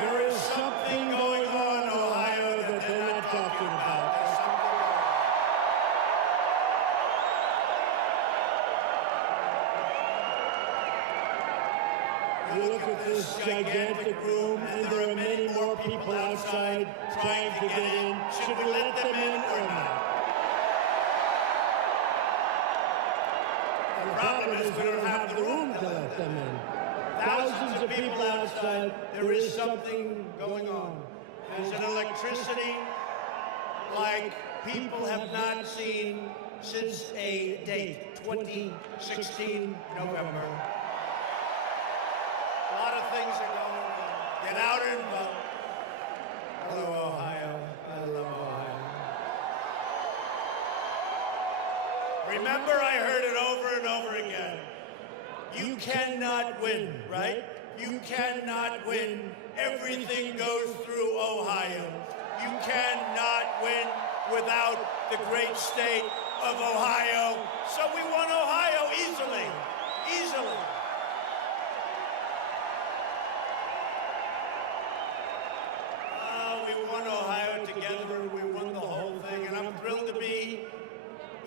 There is something going on in Ohio that they're not talking about. There's something going on. You look at this gigantic room, and there are many more people outside trying to get in. Should we let them in or not? The problem is we don't have the room to let them in. Thousands of people outside. There is something going on. There's an electricity like people have not seen since a date, 2016 November. A lot of things are going on. Get out and vote. Hello, Ohio. I love Ohio. Remember, I heard it over and over again. You cannot win, right? You cannot win. Everything goes through Ohio. You cannot win without the great state of Ohio. So we won Ohio easily. Easily. We won Ohio together. We won the whole thing. And I'm thrilled to be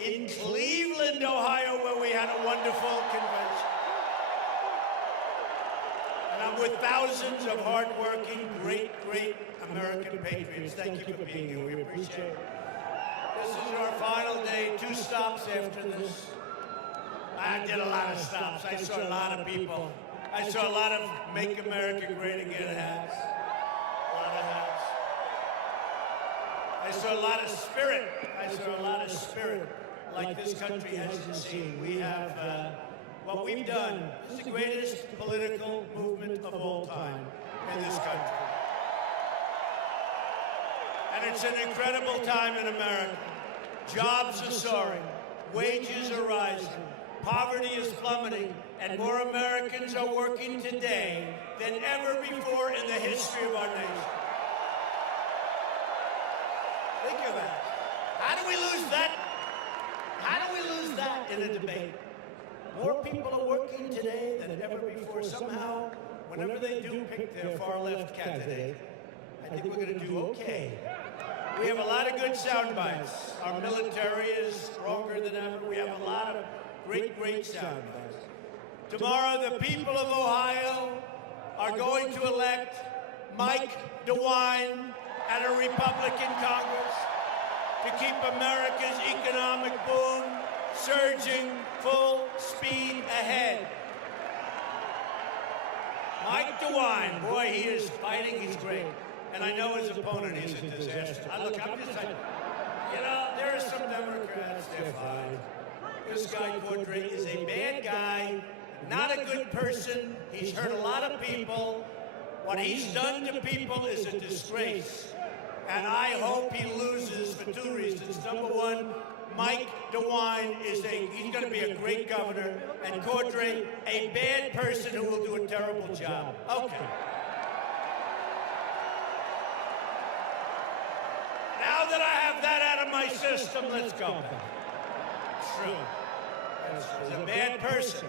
in Cleveland, Ohio, where we had a wonderful convention. And I'm with thousands of hardworking, great American patriots. Thank you for being here. We appreciate it. This is our final day, 2 stops after this. I did a lot of stops. I saw a lot of people. I saw a lot of Make America Great Again hats. A lot of hats. I saw a lot of spirit. I saw a lot of spirit like this country hasn't seen. We have, what we've done is the greatest political movement of all time in this country. And it's an incredible time in America. Jobs are soaring, wages are rising, poverty is plummeting, and more Americans are working today than ever before in the history of our nation. Think of that. How do we lose that? How do we lose that in a debate? More people are working today than ever before. Somehow, whenever they do pick their far-left candidate, I think we're going to do okay. We have a lot of good sound bites. Our military is stronger than ever. We have a lot of great sound bites. Tomorrow, the people of Ohio are going to elect Mike DeWine and a Republican Congress to keep America's economic boom surging full speed ahead. Mike DeWine, boy, he is fighting, he's great. And I know his opponent is a disaster. Look, I'm just saying, you know, there are some Democrats, they're fine. This guy, Cordray, is a bad guy, not a good person. He's hurt a lot of people. What he's done to people is a disgrace. And I hope he loses for 2 reasons. Number one, Mike DeWine he's going to be a great governor, and Cordray, a bad person who will do a terrible job. Okay. Now that I have that out of my system, let's go back. It's true. He's a bad person.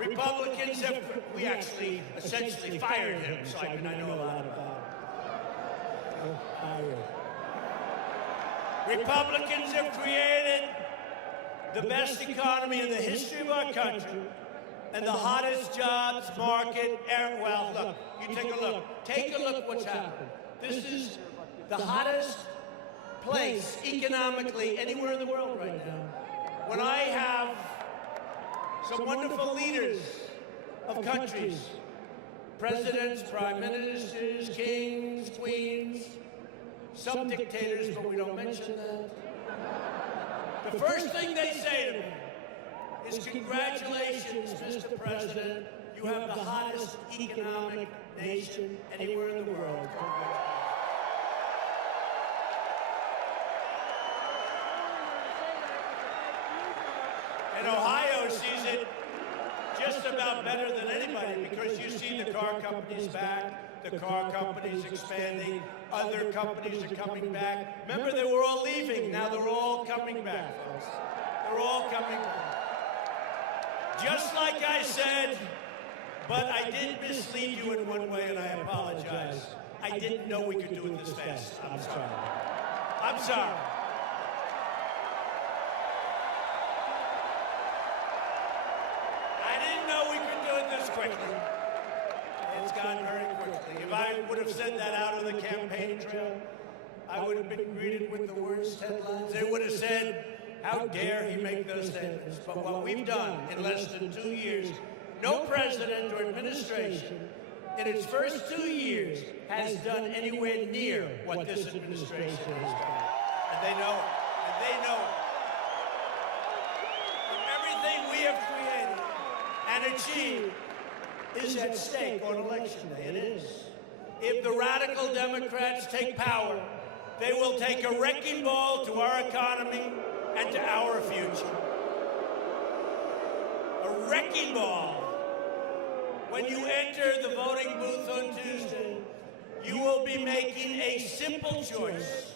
Republicans we actually essentially fired him, so I know a lot about it. Republicans have created the best economy in the history of our country and the hottest jobs market ever. Well, look, you take a look. Take a look what's happened. This is the hottest place economically anywhere in the world right now. When I have some wonderful leaders of countries, presidents, prime ministers, kings, queens, some dictators, but we don't mention that. The first thing they say to me is, congratulations, Mr. President, you have the hottest economic nation anywhere in the world. And Ohio sees it just about better than anybody, because you see the car companies back, the car companies expanding, other companies are coming back. Remember, they were all leaving, now they're all coming back, folks. They're all coming back. Just like I said, But I did mislead you in one way, and I apologize. I didn't know we could do it this fast. I'm sorry. I'm sorry. I didn't know we could do it this quickly. It's gone very quickly. If I would have said that out on the campaign trail, I would have been greeted with the worst headlines. They would have said, how dare he make those statements? But what we've done in less than 2 years, no president or administration in its first 2 years has done anywhere near what this administration has done. And they know it. And they know it. Everything we have created and achieved is at stake on election day. It is. If the radical Democrats take power, they will take a wrecking ball to our economy and to our future. A wrecking ball. When you enter the voting booth on Tuesday, you will be making a simple choice.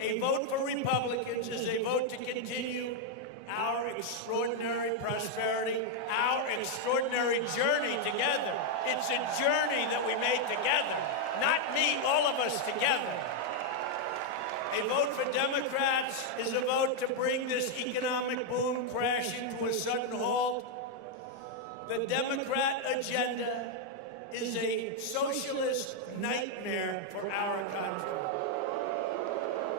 A vote for Republicans is a vote to continue our extraordinary prosperity, our extraordinary journey together. It's a journey that we made together, not me, all of us together. A vote for Democrats is a vote to bring this economic boom crashing to a sudden halt. The Democrat agenda is a socialist nightmare for our country.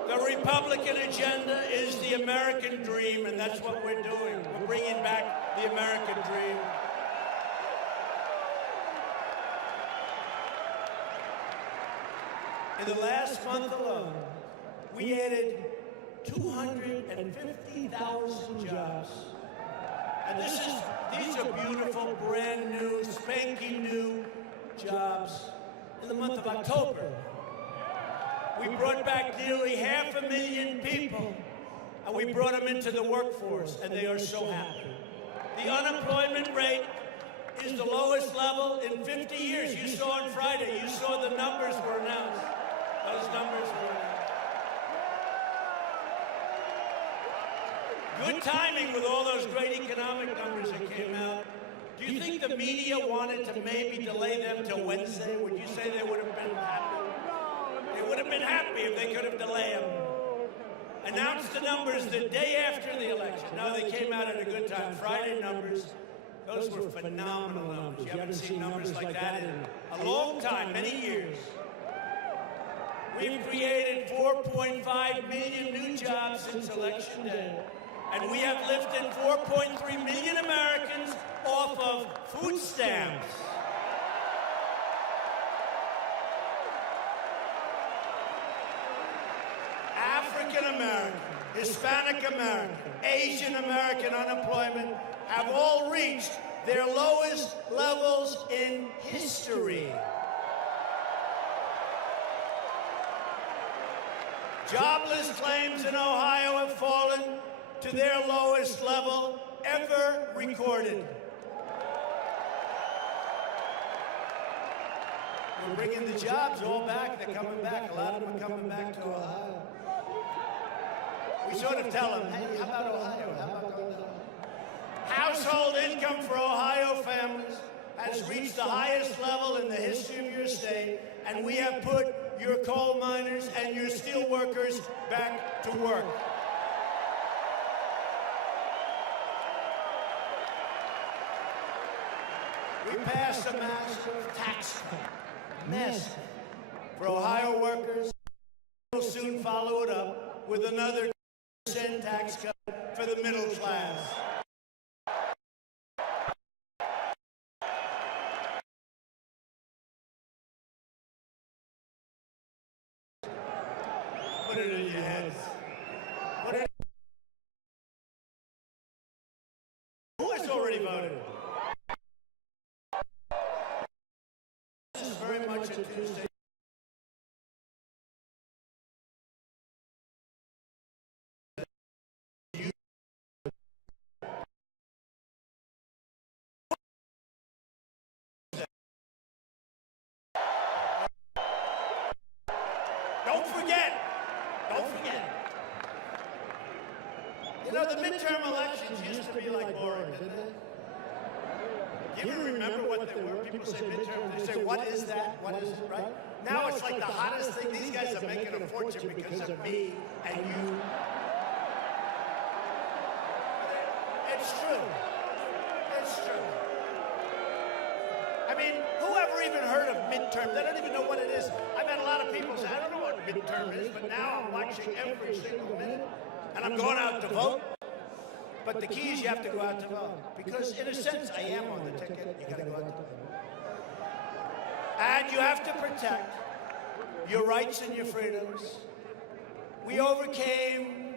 The Republican agenda is the American dream, and that's what we're doing. We're bringing back the American dream. In the last month alone, we added 250,000 jobs. And these are beautiful, brand new, spanking new jobs. In the month of October, we brought back nearly 500,000 people, and we brought them into the workforce, and they are so happy. The unemployment rate is the lowest level in 50 years. You saw on Friday, you saw the numbers were announced. Those numbers were announced. Good timing with all those great economic numbers that came out. Do you think the media wanted to maybe delay them till Wednesday? Would you say they would have been happy? They would have been happy if they could have delayed them. Announced the numbers the day after the election. No, they came out at a good time. Friday numbers, those were phenomenal numbers. You haven't seen numbers like that in a long time, many years. We've created 4.5 million new jobs since Election Day. And we have lifted 4.3 million Americans off of food stamps. African American, Hispanic American, Asian American unemployment have all reached their lowest levels in history. Jobless claims in Ohio have fallen to their lowest level ever recorded. We're bringing the jobs all back. They're coming back. A lot of them are coming back to Ohio. We sort of tell them, hey, how about Ohio? How about Ohio? Household income for Ohio families has reached the highest level in the history of your state, and we have put your coal miners and your steel workers back to work. We passed a massive tax cut, massive, for Ohio workers. We'll soon follow it up with another 10% tax cut for the middle class. Put it in your heads. Put it. Who has already voted? This is very much a Tuesday. Don't forget. You know, the midterm elections used to be like boring, didn't they? even remember what they were? People say midterms, they say, what is that? What is it, right? Now it's like the hottest thing. These guys are making a fortune because of me and you. It's true. It's true. I mean, whoever even heard of midterm? They don't even know what it is. I've had a lot of people say, I don't know what midterm is, but now I'm watching every single minute, and I'm going out to vote. But the key is you have to go out to vote. Because in a sense, I am on the ticket. You got to go out to vote. And you have to protect your rights and your freedoms. We overcame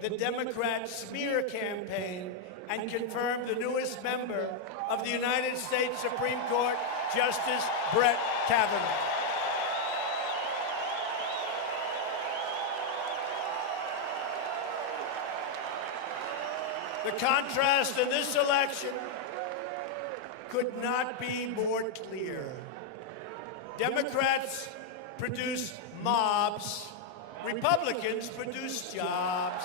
the Democrat smear campaign and confirmed the newest member of the United States Supreme Court, Justice Brett Kavanaugh. The contrast in this election could not be more clear. Democrats produce mobs, Republicans produce jobs.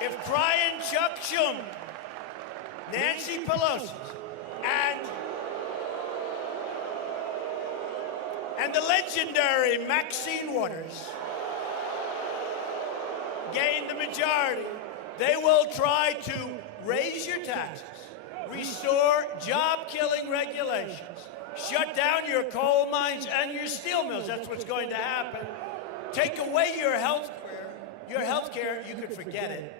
If crying Chuck Schumer, Nancy Pelosi, and the legendary Maxine Waters gain the majority, they will try to raise your taxes, restore job-killing regulations, shut down your coal mines and your steel mills. That's what's going to happen. Take away your health care, you could forget it.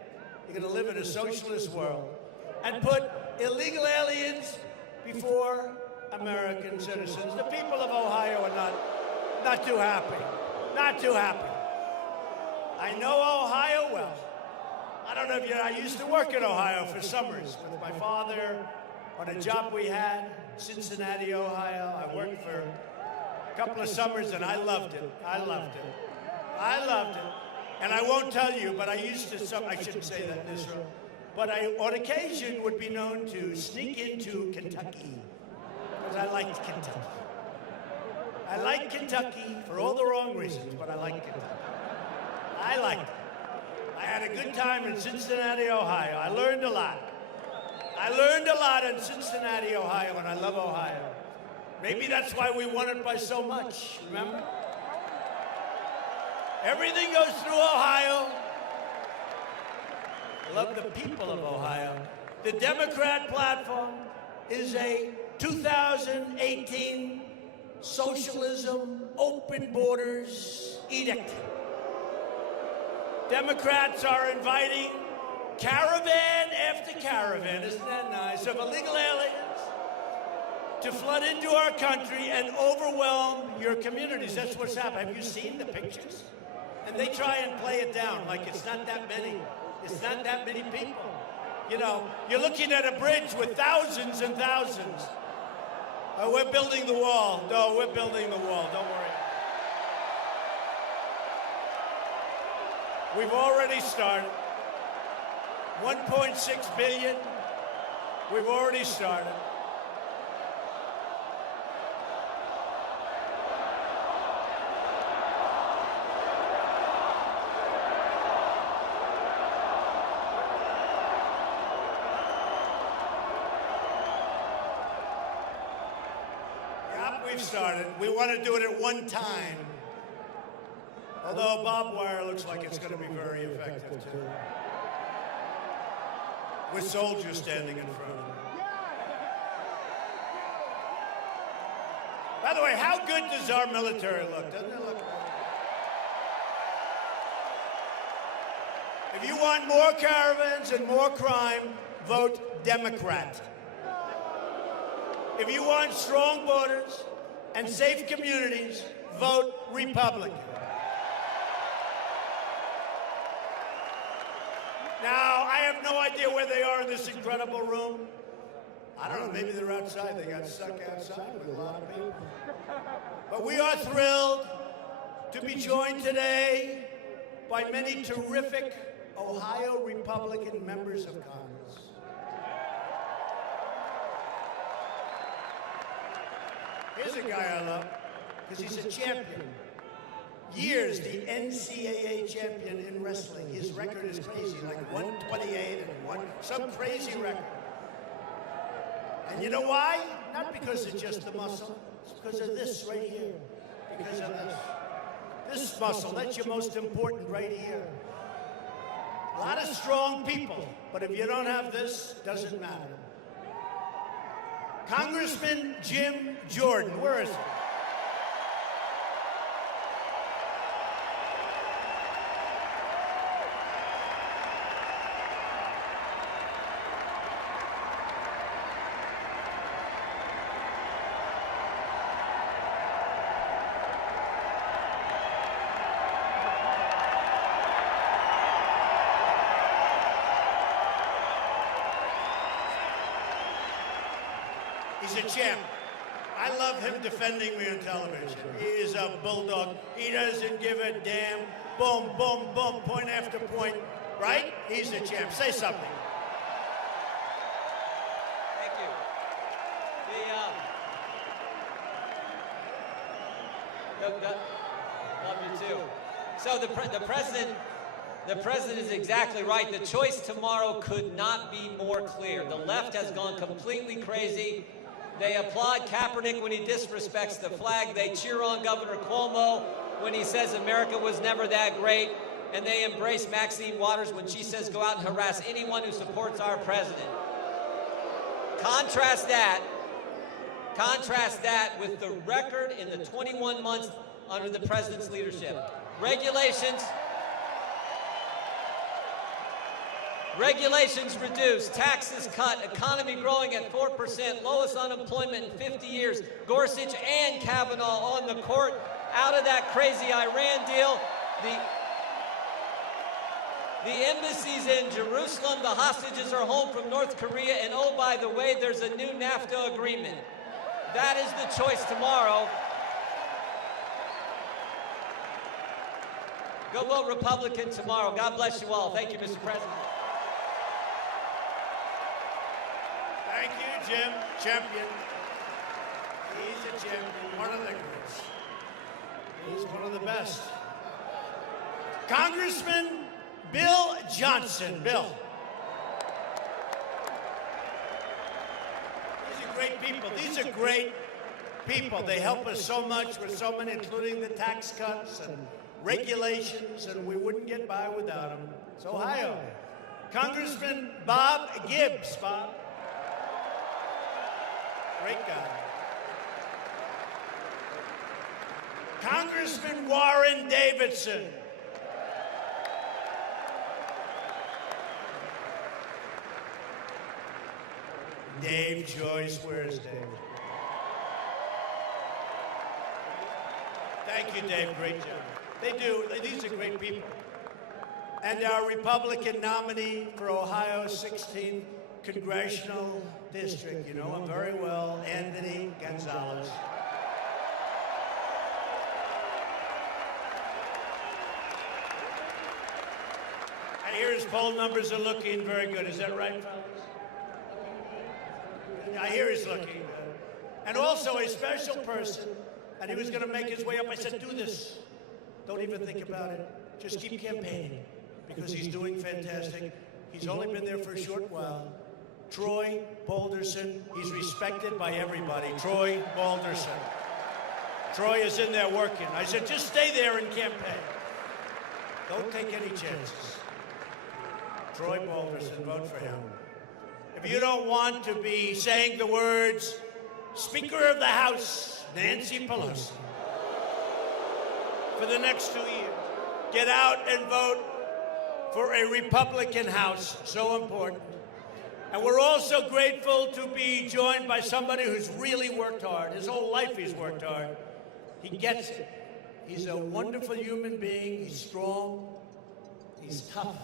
You're going to live in a socialist world. And put illegal aliens before American citizens. The people of Ohio are not too happy. Not too happy. I know Ohio well. I don't know if I used to work in Ohio for summers with my father on a job we had, Cincinnati, Ohio. I worked for a couple of summers and I loved it. I loved it. I loved it. And I won't tell you, but I used to, I shouldn't say that in this room, but I, on occasion, would be known to sneak into Kentucky, because I liked Kentucky. I like Kentucky for all the wrong reasons, but I like Kentucky. I liked it. I had a good time in Cincinnati, Ohio. I learned a lot. I learned a lot in Cincinnati, Ohio, and I love Ohio. Maybe that's why we won it by so much, remember? Everything goes through Ohio. I love the people of Ohio. The Democrat platform is a 2018 socialism, open borders edict. Democrats are inviting caravan after caravan, isn't that nice, of illegal aliens to flood into our country and overwhelm your communities. That's what's happening. Have you seen the pictures? And they try and play it down like it's not that many. It's not that many people. You know, you're looking at a bridge with thousands and thousands. We're building the wall. No, we're building the wall. Don't worry. We've already started. 1.6 billion. We've already started. We've started. We want to do it at one time. Although barbed wire looks like it's going to be very effective, too. With soldiers standing in front of it. By the way, how good does our military look? Doesn't it look good? If you want more caravans and more crime, vote Democrat. If you want strong borders and safe communities, vote Republican. Now, I have no idea where they are in this incredible room. I don't know, maybe they're outside. They got stuck outside with a lot of people. But we are thrilled to be joined today by many terrific Ohio Republican members of Congress. Here's a guy I love, because he's a champion. Years the NCAA champion in wrestling. His record record is crazy, like 128 and some crazy record. And you know why? Not because it's just the muscle. It's because of this right here. Because of this. This muscle, that's your most important right here. A lot of strong people, but if you don't have this, it doesn't matter. Congressman Jim Jordan, where is he? He's a champ. I love him defending me on television. He is a bulldog. He doesn't give a damn. Boom, boom, boom, point after point. Right? He's a champ. Say something. Thank you. Love you too. So the president is exactly right. The choice tomorrow could not be more clear. The left has gone completely crazy. They applaud Kaepernick when he disrespects the flag. They cheer on Governor Cuomo when he says America was never that great. And they embrace Maxine Waters when she says go out and harass anyone who supports our president. Contrast that with the record in the 21 months under the president's leadership. Regulations reduced, taxes cut, economy growing at 4%, lowest unemployment in 50 years. Gorsuch and Kavanaugh on the court, out of that crazy Iran deal. The embassies in Jerusalem, the hostages are home from North Korea, and oh, by the way, there's a new NAFTA agreement. That is the choice tomorrow. Go vote Republican tomorrow. God bless you all. Thank you, Mr. President. Thank you, Jim. Champion. He's a champion. One of the greats. He's one of the best. Congressman Bill Johnson. Bill. These are great people. These are great people. They help us so much with so many, including the tax cuts and regulations, and we wouldn't get by without them. It's Ohio. Congressman Bob Gibbs. Bob. Great guy. Congressman Warren Davidson. Dave Joyce, where's Dave? Thank you, Dave. Great job. They do. These are great people. And our Republican nominee for Ohio's 16th Congressional District, you know him very well, Anthony Gonzalez. I hear his poll numbers are looking very good. Is that right, fellas? I hear he's looking good. And also a special person, and he was going to make his way up. I said, do this. Don't even think about it. Just keep campaigning, because he's doing fantastic. He's only been there for a short while. Troy Balderson, he's respected by everybody. Troy Balderson. Troy is in there working. I said, just stay there and campaign. Don't take any chances. Troy Balderson, vote for him. If you don't want to be saying the words, Speaker of the House, Nancy Pelosi, for the next 2 years, get out and vote for a Republican House. So important. And we're also grateful to be joined by somebody who's really worked hard. His whole life he's worked hard. He gets it. He's a wonderful human being. He's strong. He's tough.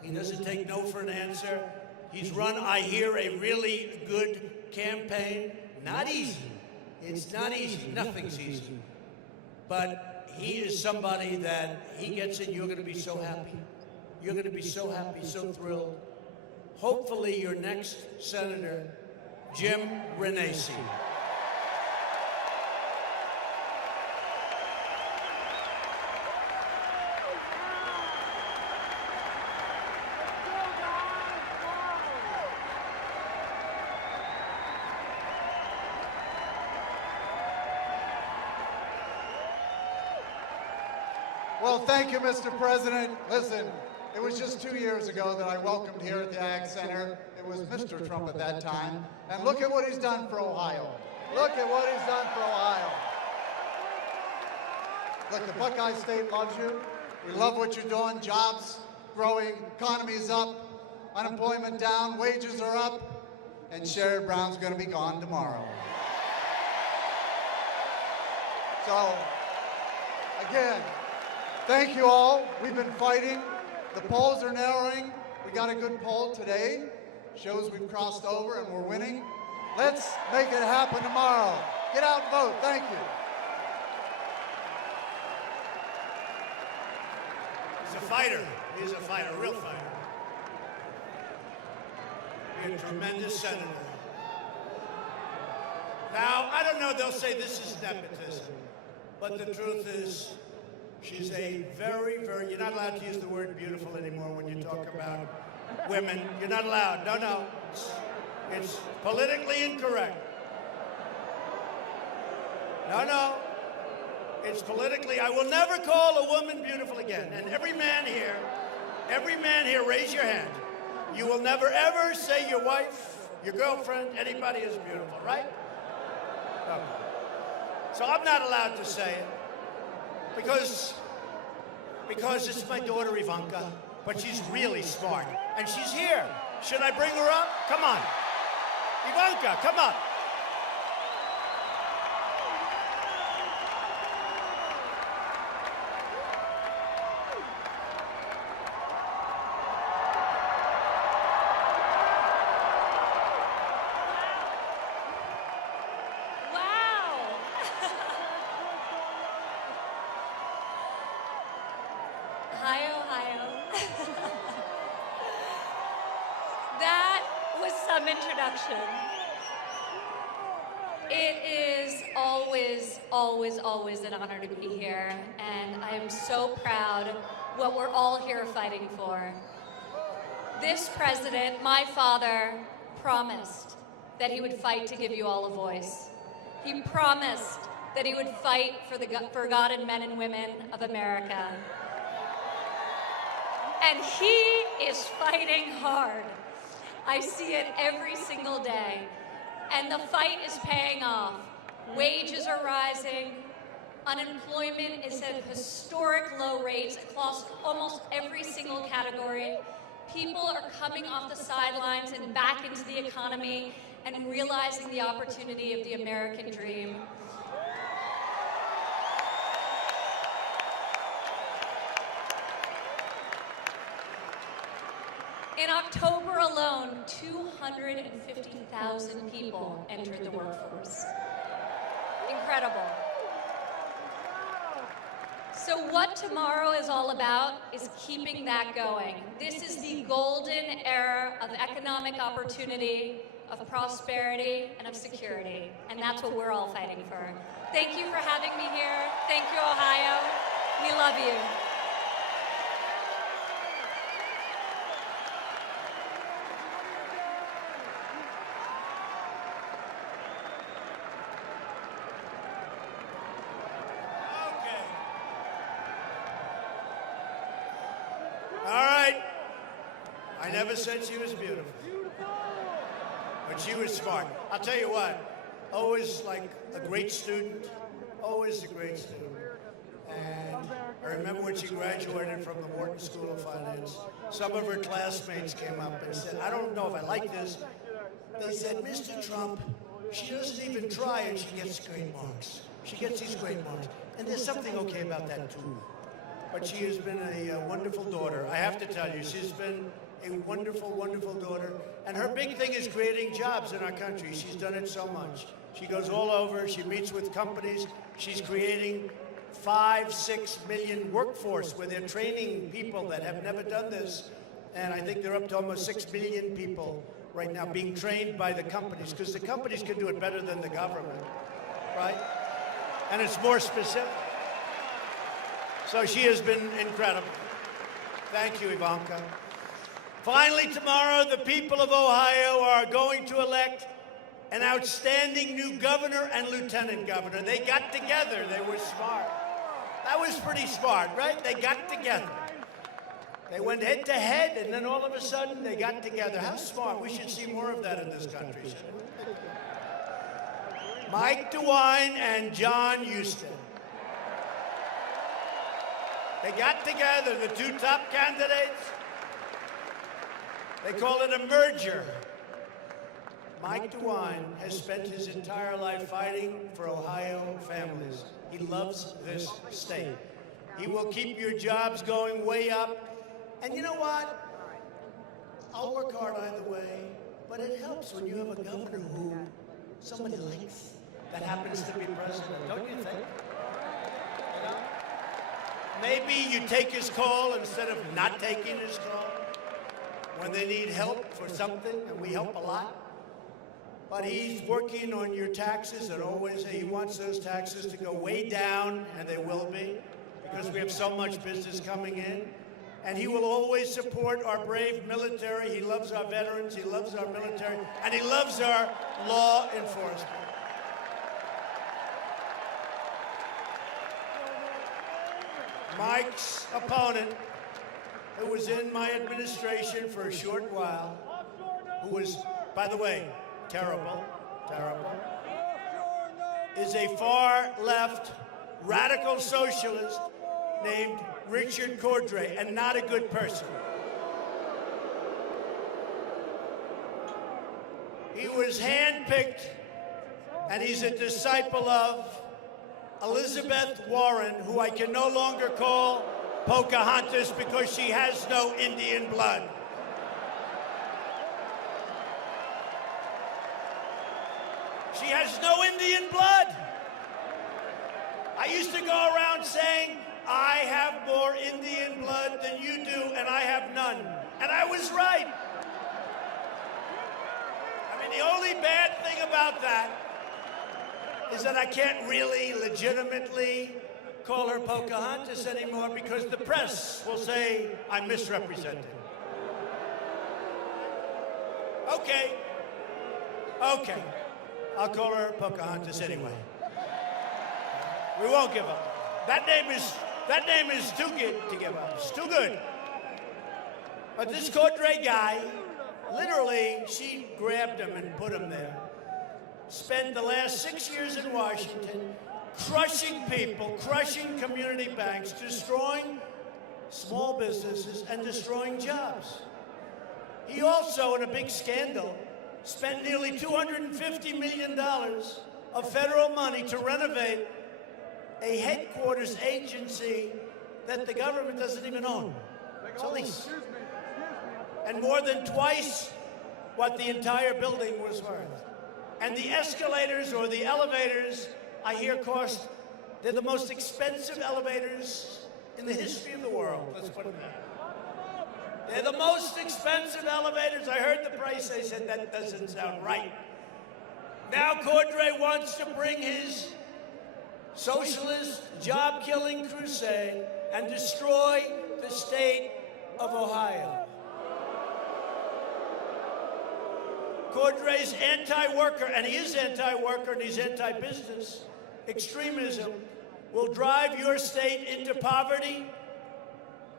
He doesn't take no for an answer. He's run, I hear, a really good campaign. Not easy. It's not easy. Nothing's easy. But he is somebody that he gets it. You're going to be so happy. You're going to be so happy, so thrilled. Hopefully your next senator, Jim Renacci. Well, thank you, Mr. President. Listen, it was just 2 years ago that I welcomed here at the Ag Center. It was Mr. Trump at that time. And look at what he's done for Ohio. Look at what he's done for Ohio. Look, the Buckeye State loves you. We love what you're doing. Jobs growing, economy is up, unemployment down, wages are up, and Sherrod Brown's going to be gone tomorrow. So, again, thank you all. We've been fighting. The polls are narrowing. We got a good poll today. Shows we've crossed over and we're winning. Let's make it happen tomorrow. Get out and vote. Thank you. He's a fighter. He's a fighter, a real fighter. He's a tremendous senator. Now, I don't know, they'll say this is nepotism, but the truth is, she's a very, very, you're not allowed to use the word beautiful anymore when you talk about women. You're not allowed. No. It's politically incorrect. No. It's politically, I will never call a woman beautiful again. And every man here, raise your hand. You will never ever say your wife, your girlfriend, anybody is beautiful, right? No. So I'm not allowed to say it because it's my daughter Ivanka, but she's really smart. And she's here. Should I bring her up? Come on. Ivanka, come up. That was some introduction. It is always an honor to be here, and I am so proud what we're all here fighting for. This president, my father, promised that he would fight to give you all a voice. He promised that he would fight for the forgotten men and women of America. And he is fighting hard. I see it every single day. And the fight is paying off. Wages are rising. Unemployment is at historic low rates across almost every single category. People are coming off the sidelines and back into the economy and realizing the opportunity of the American dream. In October alone, 250,000 people entered the workforce. Incredible. So what tomorrow is all about is keeping that going. This is the golden era of economic opportunity, of prosperity, and of security. And that's what we're all fighting for. Thank you for having me here. Thank you, Ohio. We love you. I never said she was beautiful, but she was smart. I'll tell you what, always like a great student, always a great student. And I remember when she graduated from the Wharton School of Finance, some of her classmates came up and said, I don't know if I like this. They said, Mr. Trump, she doesn't even try and she gets great marks. She gets these great marks. And there's something okay about that too. But she has been a wonderful daughter. I have to tell you, she's been a wonderful, wonderful daughter. And her big thing is creating jobs in our country. She's done it so much. She goes all over. She meets with companies. She's creating 5-6 million workforce where they're training people that have never done this. And I think they're up to almost 6 million people right now being trained by the companies, because the companies can do it better than the government, right? And it's more specific. So she has been incredible. Thank you, Ivanka. Finally, tomorrow, the people of Ohio are going to elect an outstanding new governor and lieutenant governor. They got together. They were smart. That was pretty smart, right? They got together. They went head to head, and then all of a sudden they got together. How smart. We should see more of that in this country. Mike DeWine and John Huston. They got together, the two top candidates. They call it a merger. Mike DeWine has spent his entire life fighting for Ohio families. He loves this state. He will keep your jobs going way up. And you know what? I'll work hard either way, but it helps when you have a governor who somebody likes that happens to be president, don't you think? You know? Maybe you take his call instead of not taking his call when they need help for something, and we help a lot. But he's working on your taxes, and always he wants those taxes to go way down, and they will be, because we have so much business coming in. And he will always support our brave military. He loves our veterans, he loves our military, and he loves our law enforcement. Mike's opponent, who was in my administration for a short while, who was, by the way, terrible, is a far-left radical socialist named Richard Cordray, and not a good person. He was handpicked, and he's a disciple of Elizabeth Warren, who I can no longer call Pocahontas because she has no Indian blood. She has no Indian blood. I used to go around saying, I have more Indian blood than you do, and I have none. And I was right. I mean, the only bad thing about that is that I can't really legitimately call her Pocahontas anymore because the press will say I'm misrepresented. Okay. I'll call her Pocahontas anyway. We won't give up. That name is too good to give up. It's too good. But this Cordray guy, literally, she grabbed him and put him there. Spent the last 6 years in Washington crushing people, crushing community banks, destroying small businesses, and destroying jobs. He also, in a big scandal, spent nearly $250 million of federal money to renovate a headquarters agency that the government doesn't even own. It's a lease. And more than twice what the entire building was worth. And the escalators or the elevators, I hear they're the most expensive elevators in the history of the world. Let's put it that way. They're the most expensive elevators. I heard the price. I said, that doesn't sound right. Now Cordray wants to bring his socialist, job-killing crusade and destroy the state of Ohio. Cordray's anti-worker, and he is anti-worker and he's anti-business, extremism will drive your state into poverty.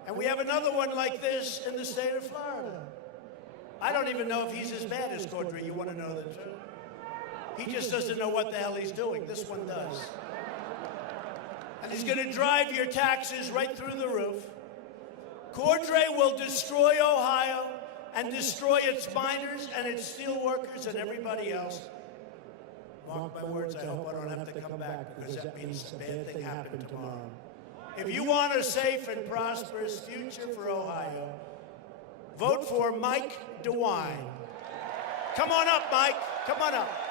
And we have another one like this in the state of Florida. I don't even know if he's as bad as Cordray. You want to know the truth? He just doesn't know what the hell he's doing. This one does. And he's going to drive your taxes right through the roof. Cordray will destroy Ohio and destroy its miners and its steel workers and everybody else. Mark my words, I hope I don't have to come back because that means a bad thing happened tomorrow. If you want a safe and prosperous future for Ohio, vote for Mike DeWine. Come on up, Mike. Come on up.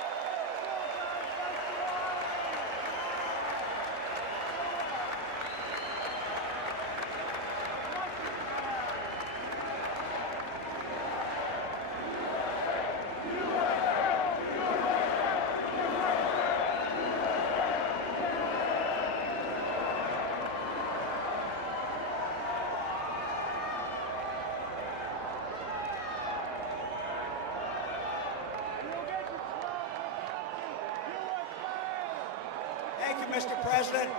Thank you, Mr. President.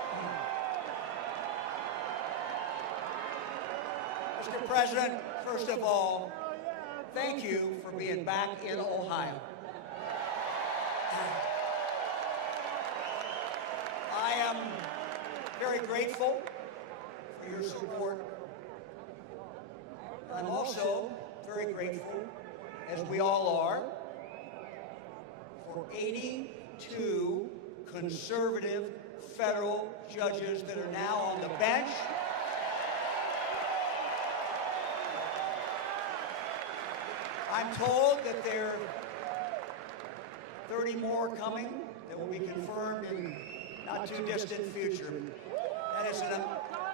President, first of all, thank you for being back in Ohio. I am very grateful for your support. I'm also very grateful, as we all are, for 82 conservative federal judges that are now on the bench. I'm told that there are 30 more coming that will be confirmed in not too distant future. That is an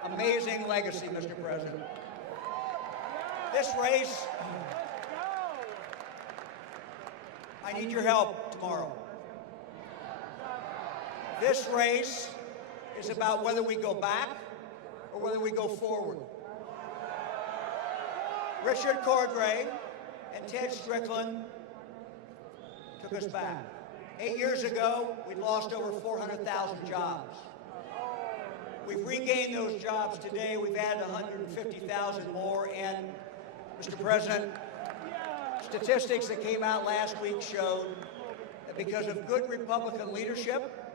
amazing legacy, Mr. President. This race, I need your help tomorrow. This race is about whether we go back or whether we go forward. Richard Cordray and Ted Strickland took us back. 8 years ago, we lost over 400,000 jobs. We've regained those jobs today. We've added 150,000 more. And, Mr. President, statistics that came out last week showed that because of good Republican leadership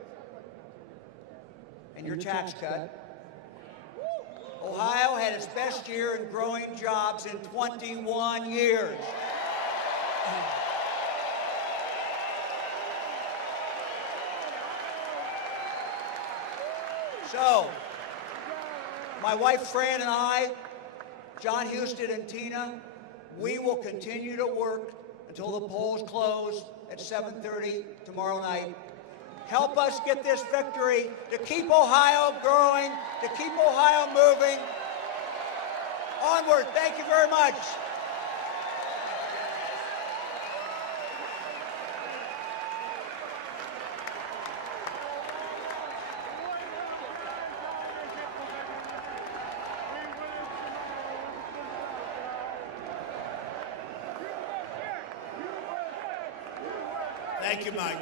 and your tax cut, Ohio had its best year in growing jobs in 21 years. So, my wife Fran and I, John Husted and Tina, we will continue to work until the polls close at 7:30 tomorrow night. Help us get this victory to keep Ohio growing, to keep Ohio moving. Onward. Thank you very much. Thank you, Mike.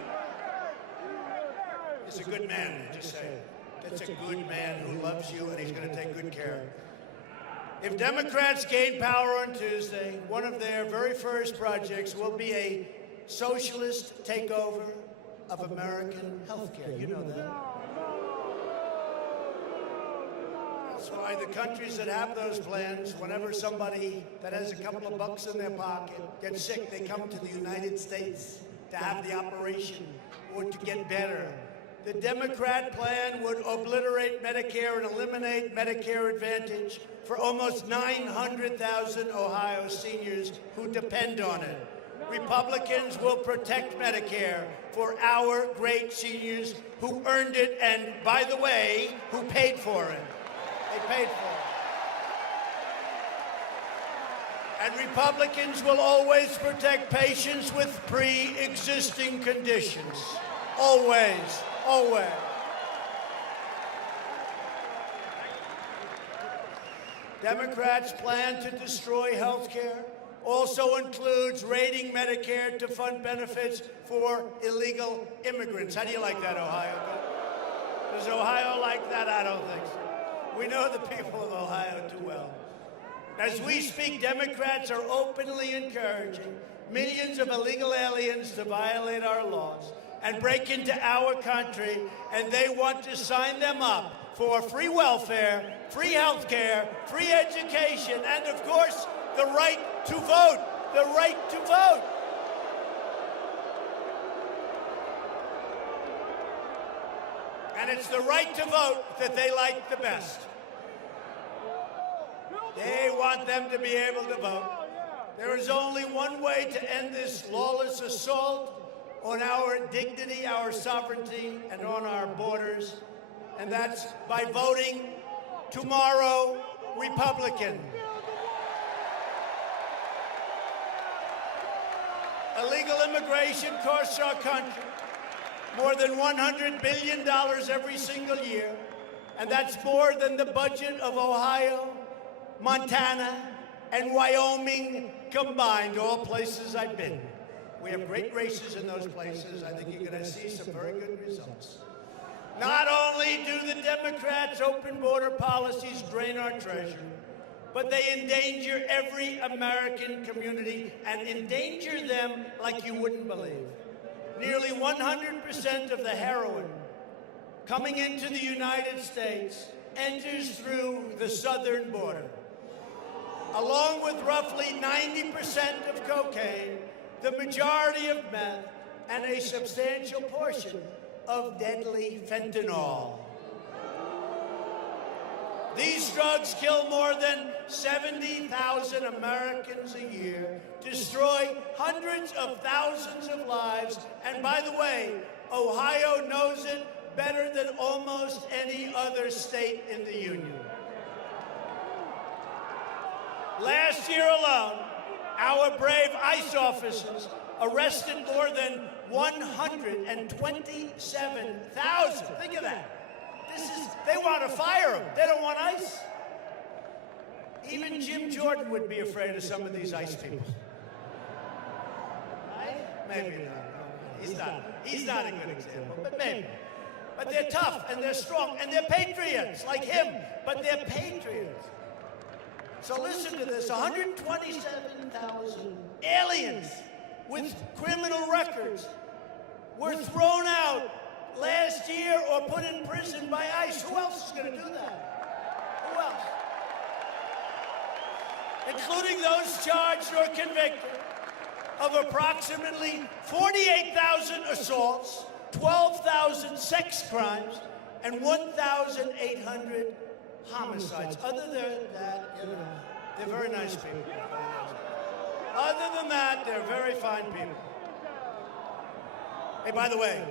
He's a good man, just say. That's a good man who loves you and he's going to take good care of you. If Democrats gain power on Tuesday, one of their very first projects will be a socialist takeover of American health care. You know that. That's why the countries that have those plans, whenever somebody that has a couple of bucks in their pocket gets sick, they come to the United States to have the operation or to get better. The Democrat plan would obliterate Medicare and eliminate Medicare Advantage for almost 900,000 Ohio seniors who depend on it. Republicans will protect Medicare for our great seniors who earned it and, by the way, who paid for it. They paid for it. And Republicans will always protect patients with pre-existing conditions. Always, always. Democrats' plan to destroy health care also includes raiding Medicare to fund benefits for illegal immigrants. How do you like that, Ohio? Does Ohio like that? I don't think so. We know the people of Ohio too well. As we speak, Democrats are openly encouraging millions of illegal aliens to violate our laws and break into our country, and they want to sign them up for free welfare, free health care, free education, and, of course, the right to vote. The right to vote. And it's the right to vote that they like the best. They want them to be able to vote. There is only one way to end this lawless assault on our dignity, our sovereignty, and on our borders, and that's by voting tomorrow Republican. Illegal immigration costs our country more than $100 billion every single year, and that's more than the budget of Ohio, Montana, and Wyoming combined, all places I've been. We have great races in those places. I think you're going to see some very good results. Not only do the Democrats' open border policies drain our treasury, but they endanger every American community and endanger them like you wouldn't believe. Nearly 100% of the heroin coming into the United States enters through the southern border. Along with roughly 90% of cocaine, the majority of meth, and a substantial portion of deadly fentanyl. These drugs kill more than 70,000 Americans a year, destroy hundreds of thousands of lives, and by the way, Ohio knows it better than almost any other state in the Union. Last year alone, our brave ICE officers arrested more than 127,000. Think of that. They want to fire them. They don't want ICE. Even Jim Jordan would be afraid of some of these ICE people. Maybe not. He's not a good example, but maybe. But they're tough, and they're strong, and they're patriots, like him, but they're patriots. So listen to this, 127,000 aliens with criminal records were thrown out last year or put in prison by ICE. Who else is going to do that? Who else? Including those charged or convicted of approximately 48,000 assaults, 12,000 sex crimes, and 1,800 homicides. Other than that, you know, they're very nice people. Other than that, they're very fine people. Hey, by the way,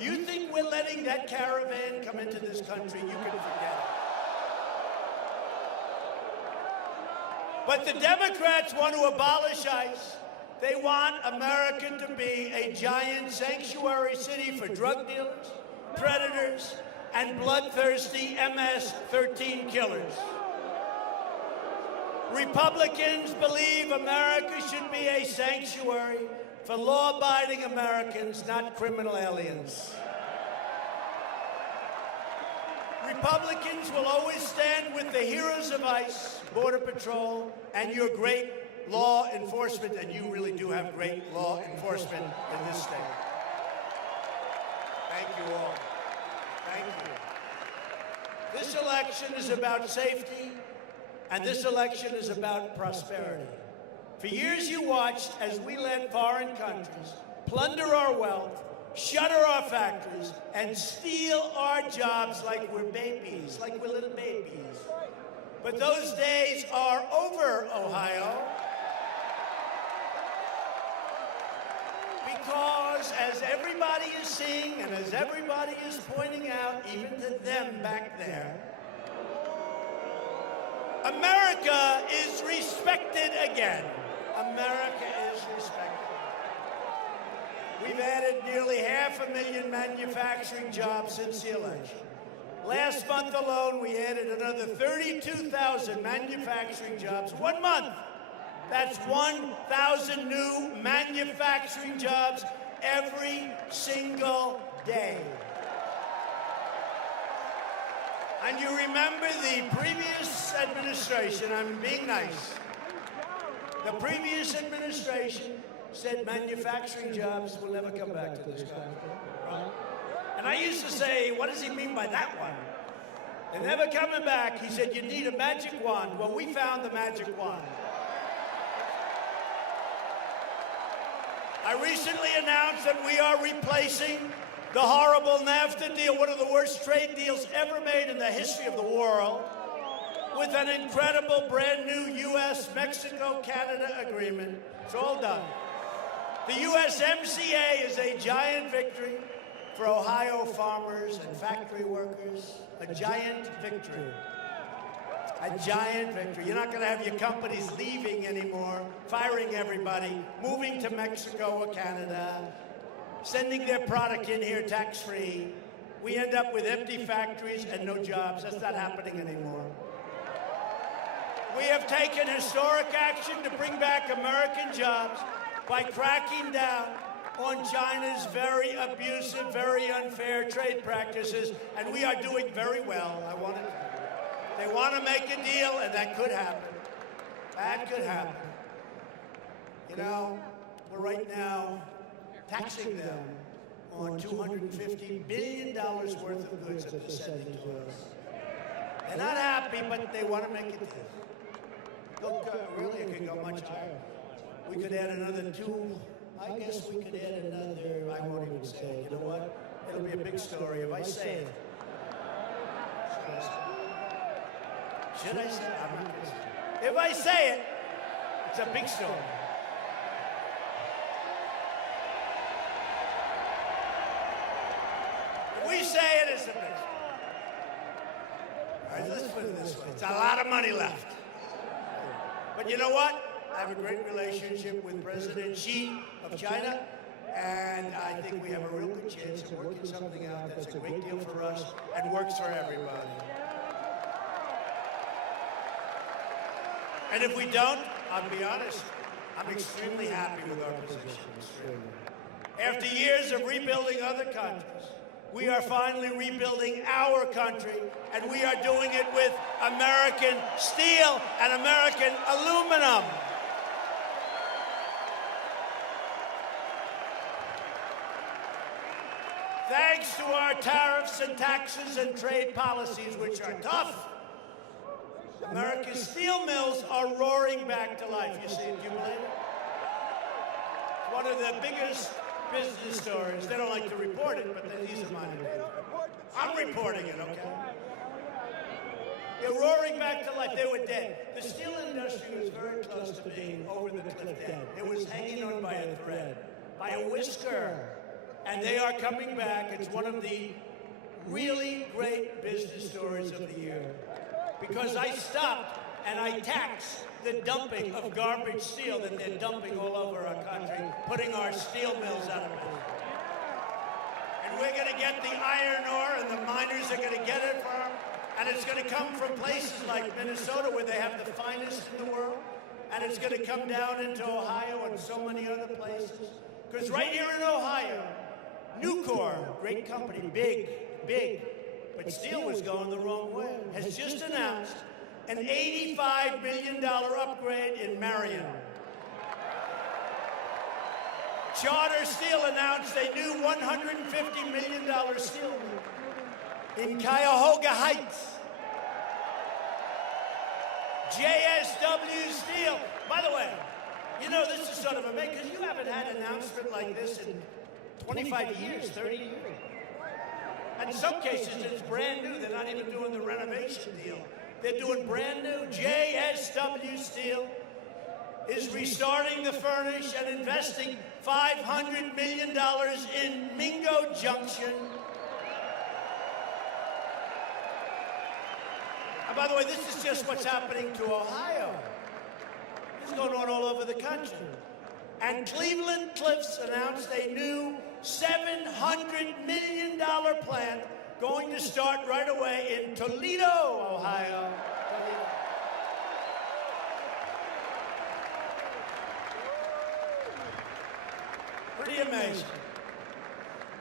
you think we're letting that caravan come into this country? You can forget it. But the Democrats want to abolish ICE. They want America to be a giant sanctuary city for drug dealers, predators, and bloodthirsty MS-13 killers. Republicans believe America should be a sanctuary for law-abiding Americans, not criminal aliens. Republicans will always stand with the heroes of ICE, Border Patrol, and your great law enforcement, and you really do have great law enforcement in this state. Thank you all. Thank you. This election is about safety, and this election is about prosperity. For years you watched as we let foreign countries plunder our wealth, shutter our factories, and steal our jobs like we're babies, like we're little babies. But those days are over, Ohio. Because as everybody is seeing and as everybody is pointing out, even to them back there, America is respected again. America is respected. We've added nearly 500,000 manufacturing jobs since the election. Last month alone, we added another 32,000 manufacturing jobs. 1 month. That's 1,000 new manufacturing jobs every single day. And you remember the previous administration, I'm being nice, the previous administration said manufacturing jobs will never come back to this country. Right? And I used to say, what does he mean by that one? They're never coming back. He said, you need a magic wand. Well, we found the magic wand. I recently announced that we are replacing the horrible NAFTA deal, one of the worst trade deals ever made in the history of the world, with an incredible brand new U.S.-Mexico-Canada agreement. It's all done. The USMCA is a giant victory for Ohio farmers and factory workers. A giant victory. A giant victory. You're not going to have your companies leaving anymore, firing everybody, moving to Mexico or Canada, sending their product in here tax-free. We end up with empty factories and no jobs. That's not happening anymore. We have taken historic action to bring back American jobs by cracking down on China's very abusive, very unfair trade practices, and we are doing very well. I want to tell you. They want to make a deal, and that could happen. That could happen. You know, we're right now taxing them on $250 billion worth of goods that they're sending to us. They're not happy, but they want to make it look, really, it could go much higher. We could add another I guess we could add another, I won't even say it. You know what? It'll be a big story if I say it. Should I say it? I'm not gonna say it. If I say it, it's a big story. If we say it, it's a big story. All right, let's put it this way. It's a lot of money left. But you know what? I have a great relationship with President Xi of China, and I think we have a real good chance of working something out that's a great deal for us and works for everybody. And if we don't, I'll be honest, I'm extremely happy with our position. After years of rebuilding other countries, we are finally rebuilding our country, and we are doing it with American steel and American aluminum. Thanks to our tariffs and taxes and trade policies, which are tough, America's steel mills are roaring back to life. You see it? Do you believe it? It's one of the biggest business stories. They don't like to report it, but these are mine. I'm reporting it, okay? They're roaring back to life. They were dead. The steel industry was very close to being over the cliff dead. It was hanging on by a thread, by a whisker. And they are coming back. It's one of the really great business stories of the year. Because I stopped and I taxed the dumping of garbage steel that they're dumping all over our country, putting our steel mills out of business. And we're going to get the iron ore, and the miners are going to get it from, and it's going to come from places like Minnesota, where they have the finest in the world, and it's going to come down into Ohio and so many other places. Because right here in Ohio, Nucor, great company, big, but steel was going the wrong way, has just announced an $85 million upgrade in Marion. Charter Steel announced a new $150 million steel mill in Cuyahoga Heights. JSW Steel. By the way, you know, this is sort of amazing, because you haven't had an announcement like this in 25 years, 30 years. In some cases, it's brand new. They're not even doing the renovation deal. They're doing brand new. JSW Steel is restarting the furnace and investing $500 million in Mingo Junction. And by the way, this is just what's happening to Ohio. This is going on all over the country. And Cleveland Cliffs announced a new $700 million plant going to start right away in Toledo, Ohio. Pretty amazing.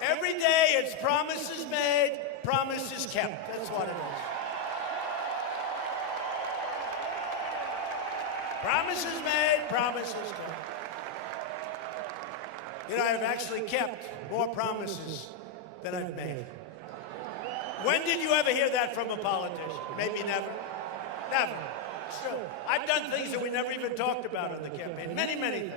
Every day it's promises made, promises kept. That's what it is. Promises made, promises kept. You know, I've actually kept more promises than I've made. When did you ever hear that from a politician? Maybe never. Never. It's true. I've done things that we never even talked about in the campaign. Many, many things.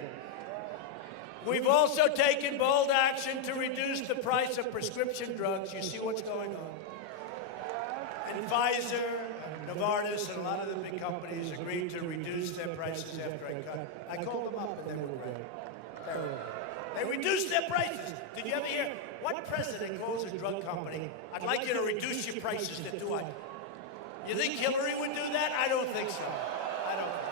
We've also taken bold action to reduce the price of prescription drugs. You see what's going on. And Pfizer, Novartis, and a lot of the big companies agreed to reduce their prices after I cut. I called them up and they were great. They reduced their prices. Did you ever hear what president calls a drug company? I'd like you to reduce your prices to $2. You think Hillary would do that? I don't think so. I don't think so.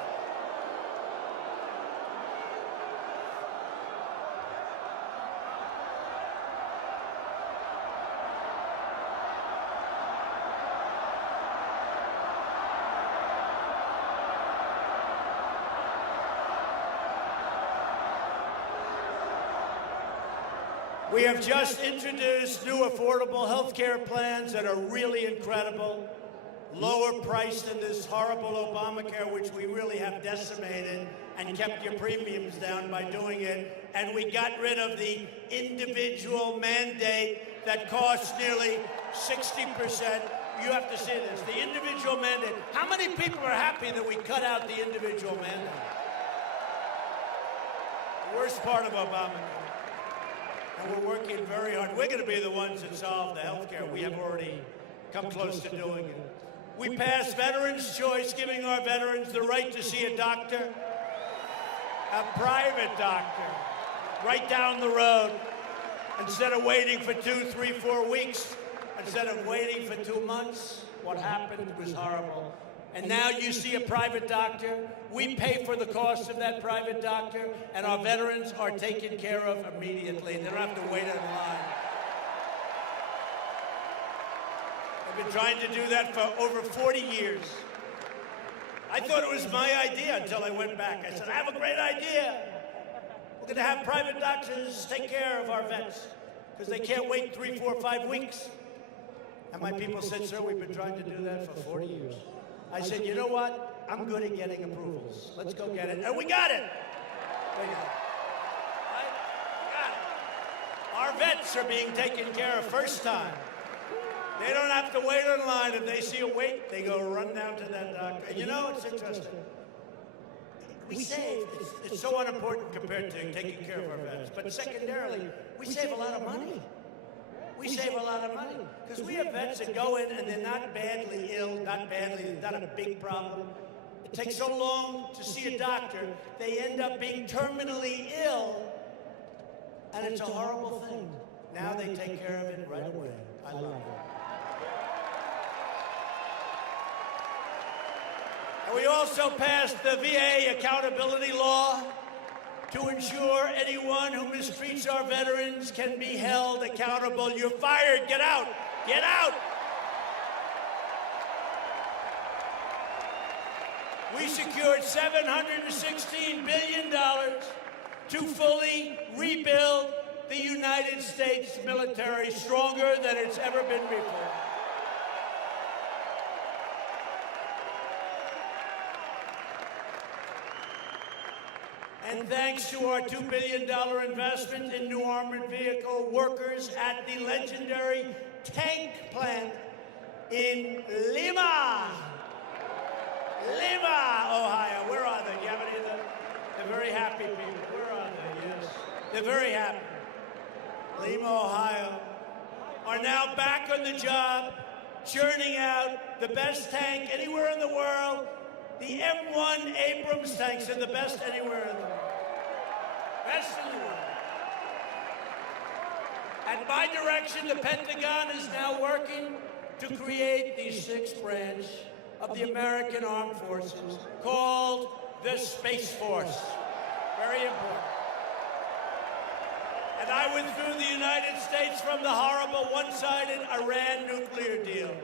We have just introduced new affordable health care plans that are really incredible. lower price than this horrible Obamacare, which we really have decimated and kept your premiums down by doing it. And we got rid of the individual mandate that costs nearly 60%. You have to see this, the individual mandate. How many people are happy that we cut out the individual mandate? The worst part of Obamacare. And we're working very hard. We're going to be the ones that solve the health care. We have already come close to doing it. We passed Veterans' Choice, giving our veterans the right to see a doctor, a private doctor, right down the road, instead of waiting for 2, 3, 4 weeks, instead of waiting for 2 months. What happened was horrible. And now you see a private doctor. We pay for the cost of that private doctor, and our veterans are taken care of immediately. They don't have to wait in line. I've been trying to do that for over 40 years. I thought it was my idea until I went back. I said, I have a great idea. We're going to have private doctors take care of our vets because they can't wait 3, 4, 5 weeks. And my people said, sir, we've been trying to do that for 40 years. I said, you know what? I'm good at getting approvals. Let's go get it. And we got it. We got it. Right? We got it. Our vets are being taken care of first time. They don't have to wait in line. If they see a wait, they go run down to that doctor. And you know, it's interesting. We save, it's so unimportant compared to taking care of our vets. But secondarily, we save a lot of money. We save a lot of money because we have vets that go in and they're not badly ill, not a big problem. It takes so long to see a doctor, they end up being terminally ill, and it's a horrible thing. Now they take care of it right away. I love it. And we also passed the VA accountability law to ensure anyone who mistreats our veterans can be held accountable. You're fired. Get out. Get out. We secured $716 billion to fully rebuild the United States military stronger than it's ever been before. And thanks to our $2 billion investment in new armored vehicle workers at the legendary tank plant in Lima, Ohio. Where are they? You have any of them? They're very happy people. Where are they? Yes. They're very happy. Lima, Ohio, are now back on the job, churning out the best tank anywhere in the world. The M1 Abrams tanks are the best anywhere in the world. Best in the world. At my direction, the Pentagon is now working to create the 6th branch of the American Armed Forces called the Space Force. Very important. And I withdrew the United States from the horrible one-sided Iran nuclear deal.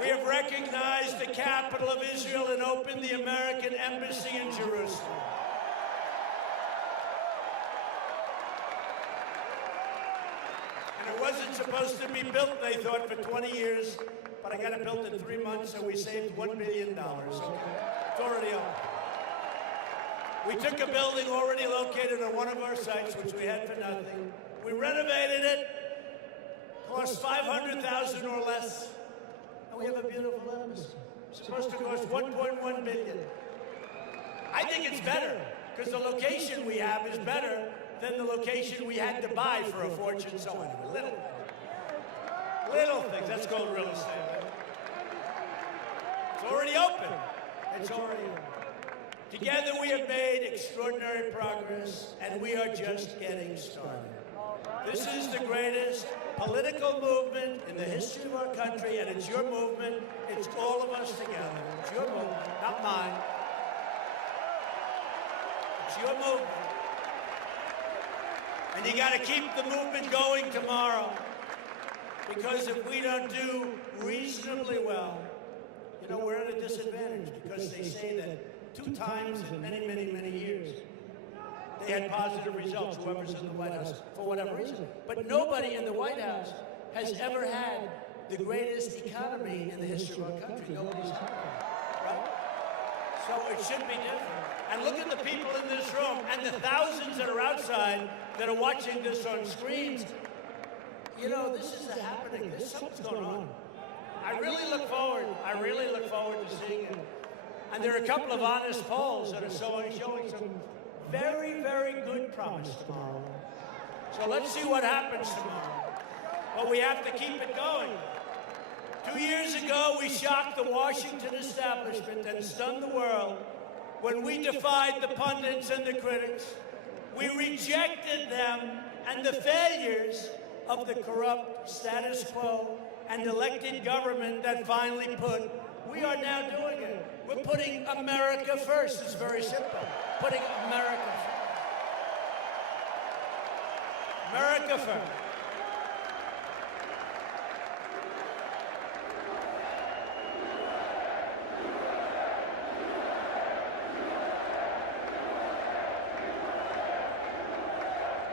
We have recognized the capital of Israel and opened the American embassy in Jerusalem. And it wasn't supposed to be built, they thought, for 20 years, but I got it built in 3 months, and we saved $1 billion. It's already up. We took a building already located on one of our sites, which we had for nothing. We renovated it, cost $500,000 or less. We have a beautiful embassy. It's supposed to cost $1.1 billion. I think it's better because the location we have is better than the location we had to buy for a fortune. So anyway, little things. That's called real estate. It's already open. It's already open. Together we have made extraordinary progress, and we are just getting started. This is the greatest political movement in the history of our country, and it's your movement. It's all of us together. It's your movement, not mine. It's your movement. And you got to keep the movement going tomorrow, because if we don't do reasonably well, you know, we're at a disadvantage, because they say that 2 times in many, many, many years, they had positive results, whoever's in the White House, for whatever reason. But nobody in the White House has ever had the greatest economy in the history of our country. Nobody's had that, right? So it should be different. And look at the people in this room and the thousands that are outside that are watching this on screens. You know, this is happening. There's something's going on. I really look forward to seeing it. And there are a couple of honest polls that are showing some very, very good promise tomorrow. So let's see what happens tomorrow. But we have to keep it going. 2 years ago, we shocked the Washington establishment and stunned the world when we defied the pundits and the critics. We rejected them and the failures of the corrupt status quo and elected government that finally put. We are now doing it. We're putting America first. It's very simple. Putting America first. America first.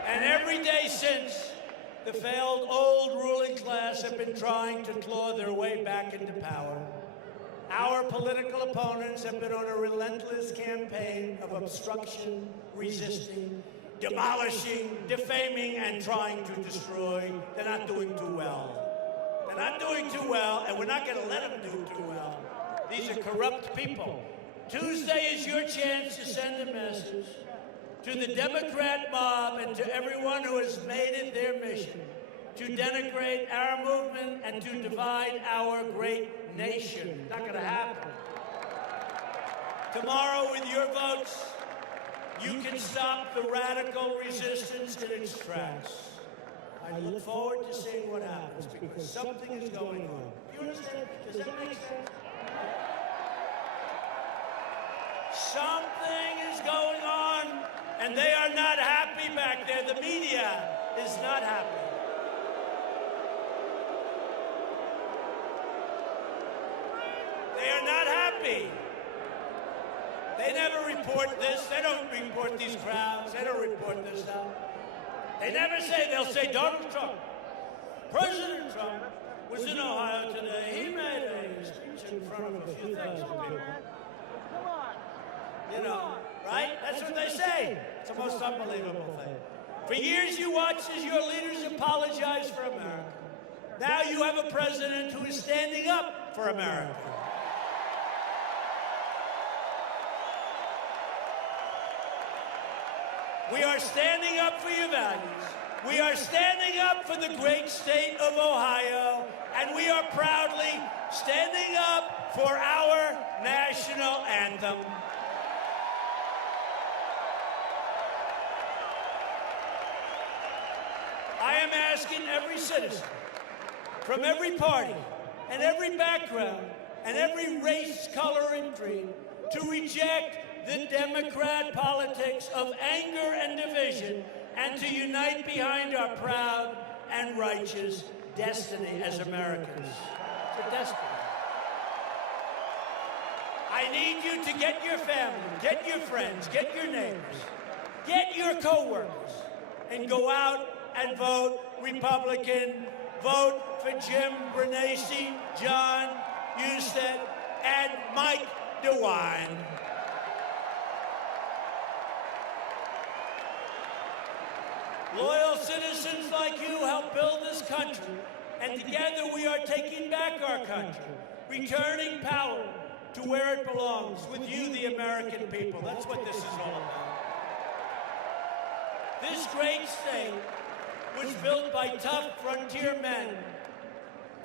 And every day since, the failed old ruling class have been trying to claw their way back into power. Our political opponents have been on a relentless campaign of obstruction, resisting, demolishing, defaming, and trying to destroy. They're not doing too well. They're not doing too well, and we're not going to let them do too well. These are corrupt people. Tuesday is your chance to send a message to the Democrat mob and to everyone who has made it their mission to denigrate our movement and to divide our great nation. Not going to happen. Tomorrow, with your votes, you can stop the radical resistance in its tracks. I look forward to seeing what happens because something is going on. Do you understand? Does that make sense? Something is going on, and they are not happy back there. The media is not happy. They are not happy. They never report this. They don't report these crowds. They don't report this stuff. They never say, they'll say Donald Trump. President Trump was in Ohio today. He made a speech in front of a few thousand people. You know, right? That's what they say. It's the most unbelievable thing. For years you watched as your leaders apologized for America. Now you have a president who is standing up for America. We are standing up for your values. We are standing up for the great state of Ohio, and we are proudly standing up for our national anthem. I am asking every citizen from every party and every background and every race, color, and creed to reject the Democrat politics of anger and division and to unite behind our proud and righteous destiny as Americans. It's a destiny. I need you to get your family, get your friends, get your neighbors, get your co-workers, and go out and vote Republican. Vote for Jim Bernanke, John Husted, and Mike DeWine. Loyal citizens like you help build this country, and together we are taking back our country, returning power to where it belongs, with you, the American people. That's what this is all about. This great state was built by tough frontier men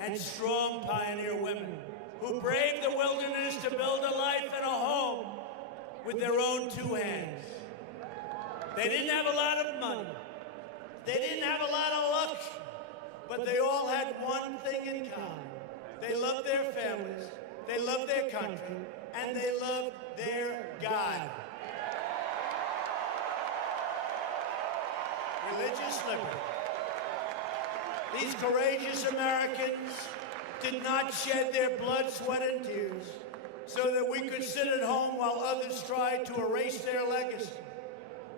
and strong pioneer women who braved the wilderness to build a life and a home with their own two hands. They didn't have a lot of money. They didn't have a lot of luck, but they all had one thing in common. They loved their families, they loved their country, and they loved their God. Religious liberty. These courageous Americans did not shed their blood, sweat, and tears so that we could sit at home while others tried to erase their legacy,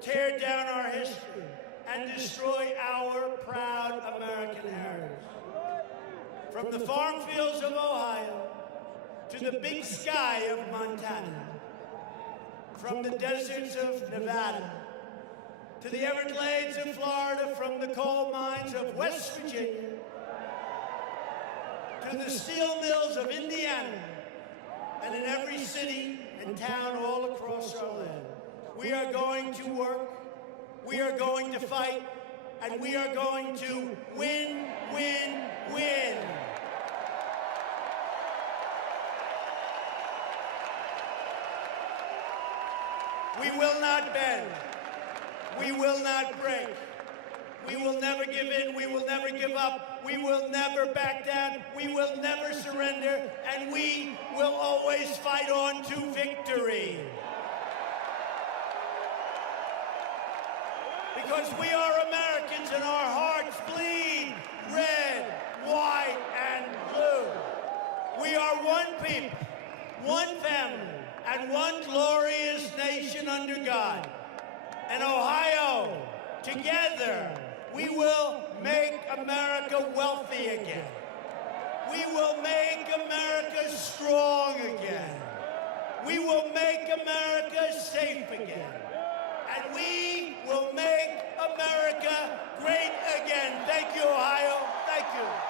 tear down our history, and destroy our proud American heritage. from the farm fields of Ohio to the big sky of Montana, from the deserts of Nevada to the Everglades of Florida, from the coal mines of West Virginia to the steel mills of Indiana, and in every city and town all across our land. We are going to work, we are going to fight, and we are going to win, win, win. We will not bend. We will not break. We will never give in. We will never give up. We will never back down. We will never surrender. And we will always fight on to victory. Because we are Americans and our hearts bleed red, white, and blue. We are one people, one family, and one glorious nation under God. And Ohio, together, we will make America wealthy again. We will make America strong again. We will make America safe again. And we will make America great again. Thank you, Ohio. Thank you.